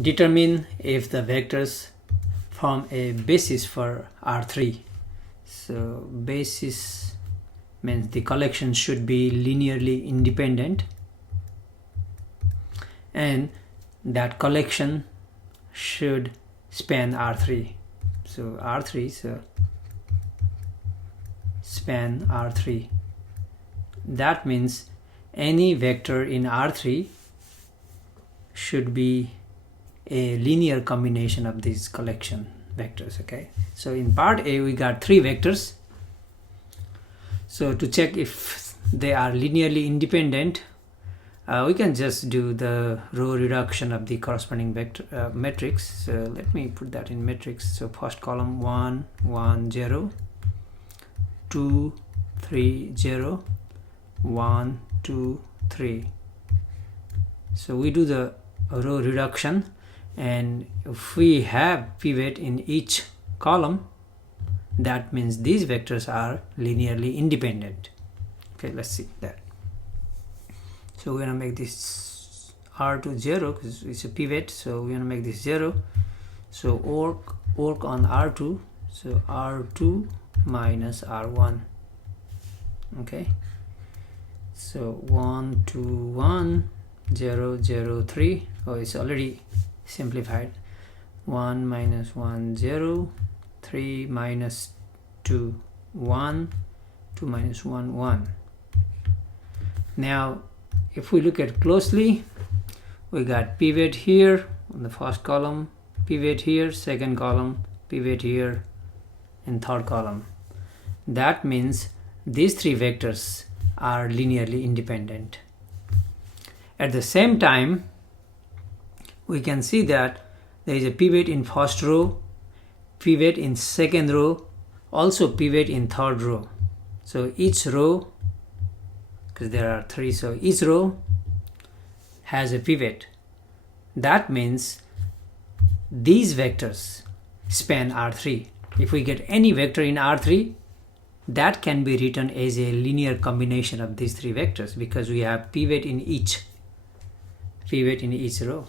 Determine if the vectors form a basis for R3. So basis means the collection should be linearly independent, and that collection should span R3. So R3, so span R3. That means any vector in R3 should be a linear combination of these collection vectors. Okay, so in part A we got 3 vectors. So to check if they are linearly independent, we can just do the row reduction of the corresponding vector matrix. So let me put that in matrix. So first column 1 1 0, 2 3 0, 1 2 3. So we do the row reduction, and if we have pivot in each column, that means these vectors are linearly independent. Okay, let's see that. So we're gonna make this R2 0 because it's a pivot, so we're gonna make this 0. So work on R2, so R2 minus R1. Okay, so 1 2 1 0 0 3. Oh, it's already simplified. 1 minus 1 0, 3 minus 2 1, 2 minus 1 1. Now if we look at closely, we got pivot here on the first column, pivot here, second column, pivot here, and third column. That means these 3 vectors are linearly independent. At the same time, we can see that there is a pivot in first row, pivot in second row, also pivot in third row. So each row, because there are 3, so each row has a pivot. That means these vectors span R3. If we get any vector in R3, that can be written as a linear combination of these 3 vectors, because we have pivot in each row.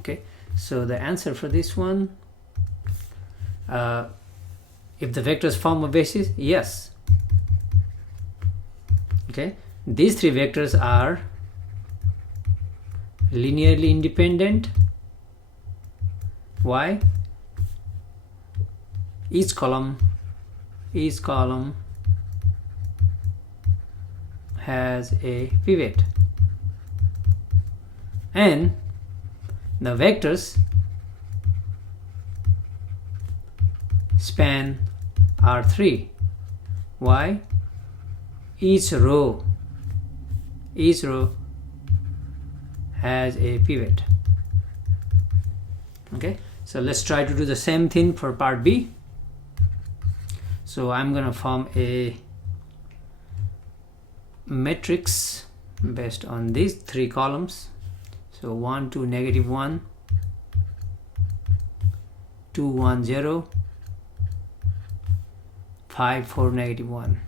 Okay, so the answer for this one, if the vectors form a basis, yes. Okay, these 3 vectors are linearly independent. Why? Each column has a pivot, and the vectors span R3. Why? Each row has a pivot. Okay, so let's try to do the same thing for part B. So I'm gonna form a matrix based on these 3 columns. So 1 2 negative 1, 2 1 0, 5 4 negative 1.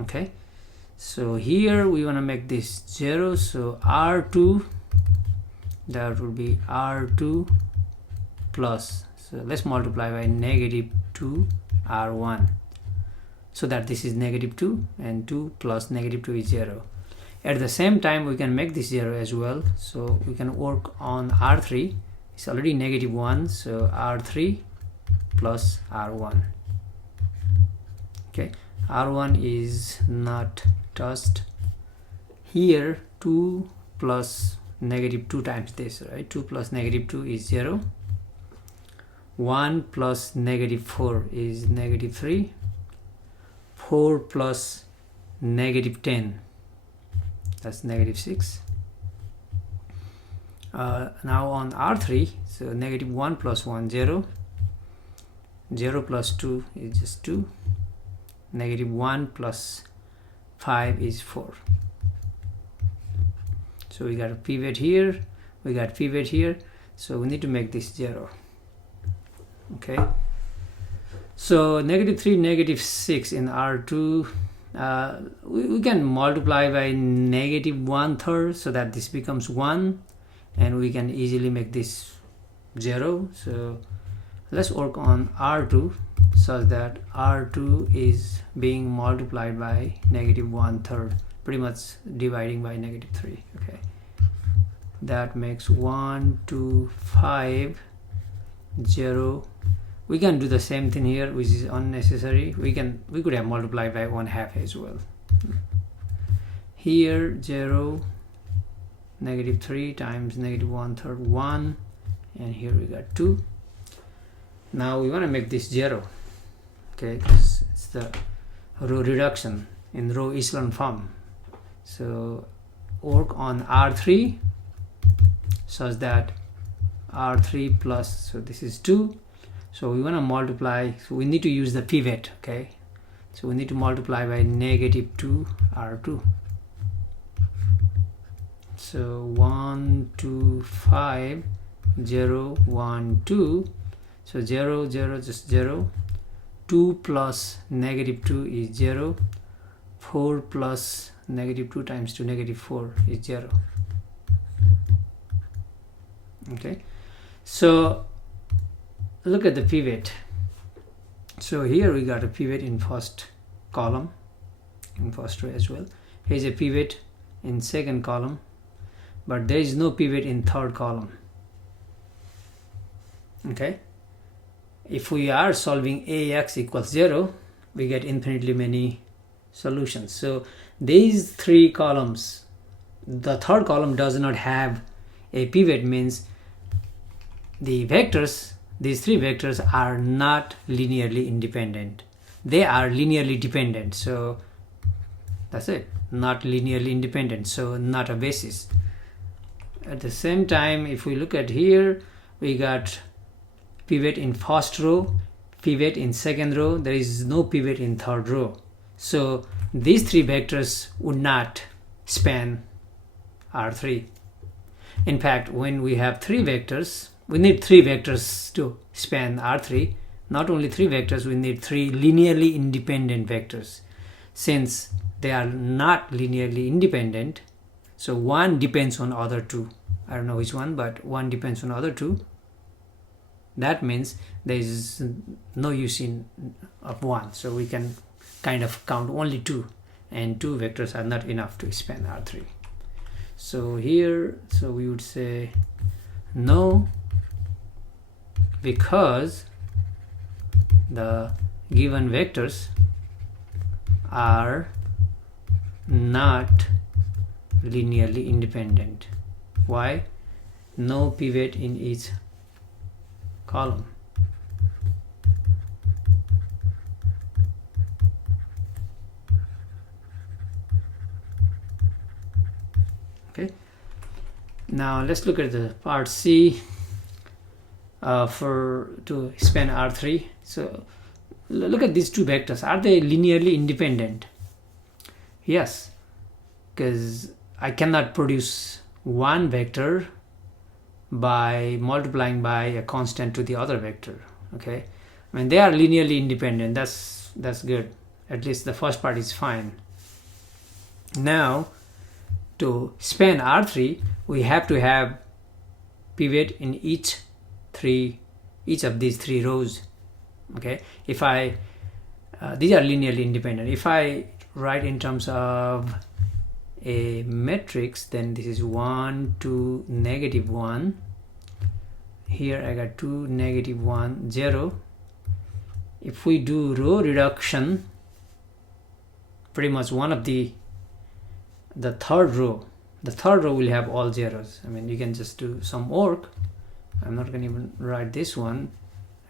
Okay, so here we want to make this 0, so R2, that would be R2 plus, so let's multiply by negative 2 R1, so that this is negative 2, and 2 plus negative 2 is 0. At the same time, we can make this 0 as well, so we can work on R3. It's already negative 1, so R3 plus R1. Okay, R1 is not touched. Here 2 plus negative 2 times this, right? 2 plus negative 2 is 0. 1 plus negative 4 is negative 3. 4 plus negative 10, that's negative 6. Now on R3, so negative 1 plus 1, 0. 0 plus 2 is just 2. Negative 1 plus 5 is 4. So we got a pivot here, we got pivot here, so we need to make this 0. Okay, so negative 3 negative 6 in R2 we can multiply by negative 1/3 so that this becomes 1, and we can easily make this 0. So let's work on R2 such that R2 is being multiplied by negative 1/3, pretty much dividing by negative 3. Okay, that makes 1 2 5 0. We can do the same thing here, which is unnecessary. We could have multiplied by 1/2 as well. Here 0, negative 3 times negative 1/3, 1, and here we got 2. Now we want to make this 0, okay, because it's the row reduction in row echelon form. So work on R3 such that R3 plus, so this is 2. So we want to multiply, so we need to use the pivot, okay? So we need to multiply by negative 2 R2. So 1 2 5 0 1 2. So 0 0 just 0. 2 plus negative 2 is 0. 4 plus negative 2 times 2, negative 4 is 0. Okay, so look at the pivot. So here we got a pivot in first column, in first row as well. Here's a pivot in second column, but there is no pivot in third column. Okay, if we are solving AX equals 0, we get infinitely many solutions. So these three columns, the third column does not have a pivot, means the vectors, these three vectors are not linearly independent. They are linearly dependent. So that's it, not linearly independent, so not a basis. At the same time, if we look at here, we got pivot in first row, pivot in second row, there is no pivot in third row. So these three vectors would not span R3. In fact, when we have three vectors, we need three vectors to span R3. Not only three vectors, we need three linearly independent vectors. Since they are not linearly independent, so one depends on other two. I don't know which one, but one depends on other two. That means there is no use of one. So we can kind of count only two, and two vectors are not enough to span R3. So here, so we would say no, because the given vectors are not linearly independent. Why? No pivot in each column. Okay, now let's look at the part C. To span R3. So look at these two vectors. Are they linearly independent? Yes, because I cannot produce one vector by multiplying by a constant to the other vector. Okay, I mean, they are linearly independent. That's good. At least the first part is fine. Now to span R3, we have to have pivot in each of these three rows. Okay, if I these are linearly independent. If I write in terms of a matrix, then this is 1 2 negative 1. Here I got 2 negative 1 0. If we do row reduction, pretty much one of the third row will have all zeros. I mean, you can just do some work. I'm not going to even write this one.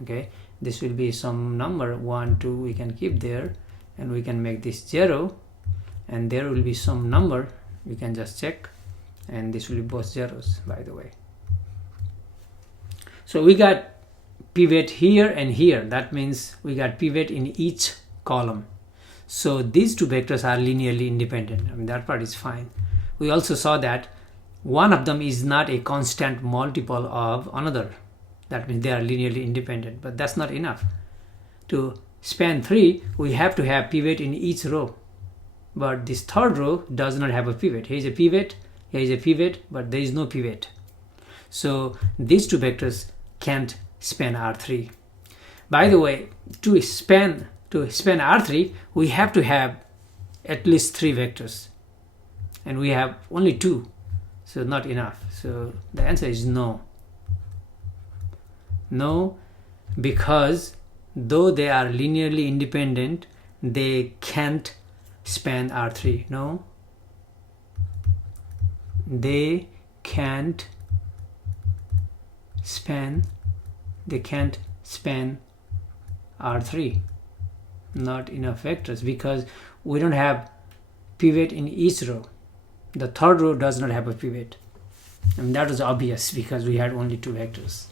Okay, this will be some number 1 2, we can keep there, and we can make this 0, and there will be some number, we can just check, and this will be both zeros, by the way. So we got pivot here and here. That means we got pivot in each column. So these two vectors are linearly independent. I mean, that part is fine. We also saw that one of them is not a constant multiple of another. That means they are linearly independent, but that's not enough. To span 3, we have to have pivot in each row. but this third row does not have a pivot. Here is a pivot, here is a pivot, but there is no pivot. So these two vectors can't span R3. By the way, to span R3, we have to have at least 3 vectors, and we have only 2, so not enough. So the answer is no. No, because though they are linearly independent, they can't span R3. No, they can't span R3. Not enough vectors, because we don't have pivot in each row. The third row does not have a pivot, and that was obvious because we had only 2 vectors.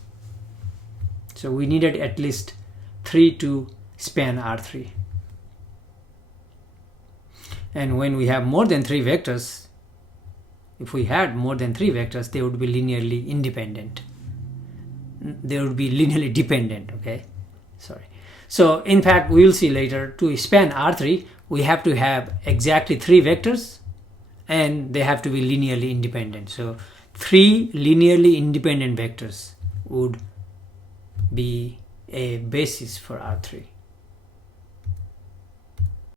So we needed at least 3 to span R3. And when we have more than 3 vectors, if we had more than 3 vectors, they would be linearly independent. They would be linearly dependent, okay? Sorry. So in fact, we will see later, to span R3, we have to have exactly 3 vectors, and they have to be linearly independent. So 3 linearly independent vectors would be a basis for R3.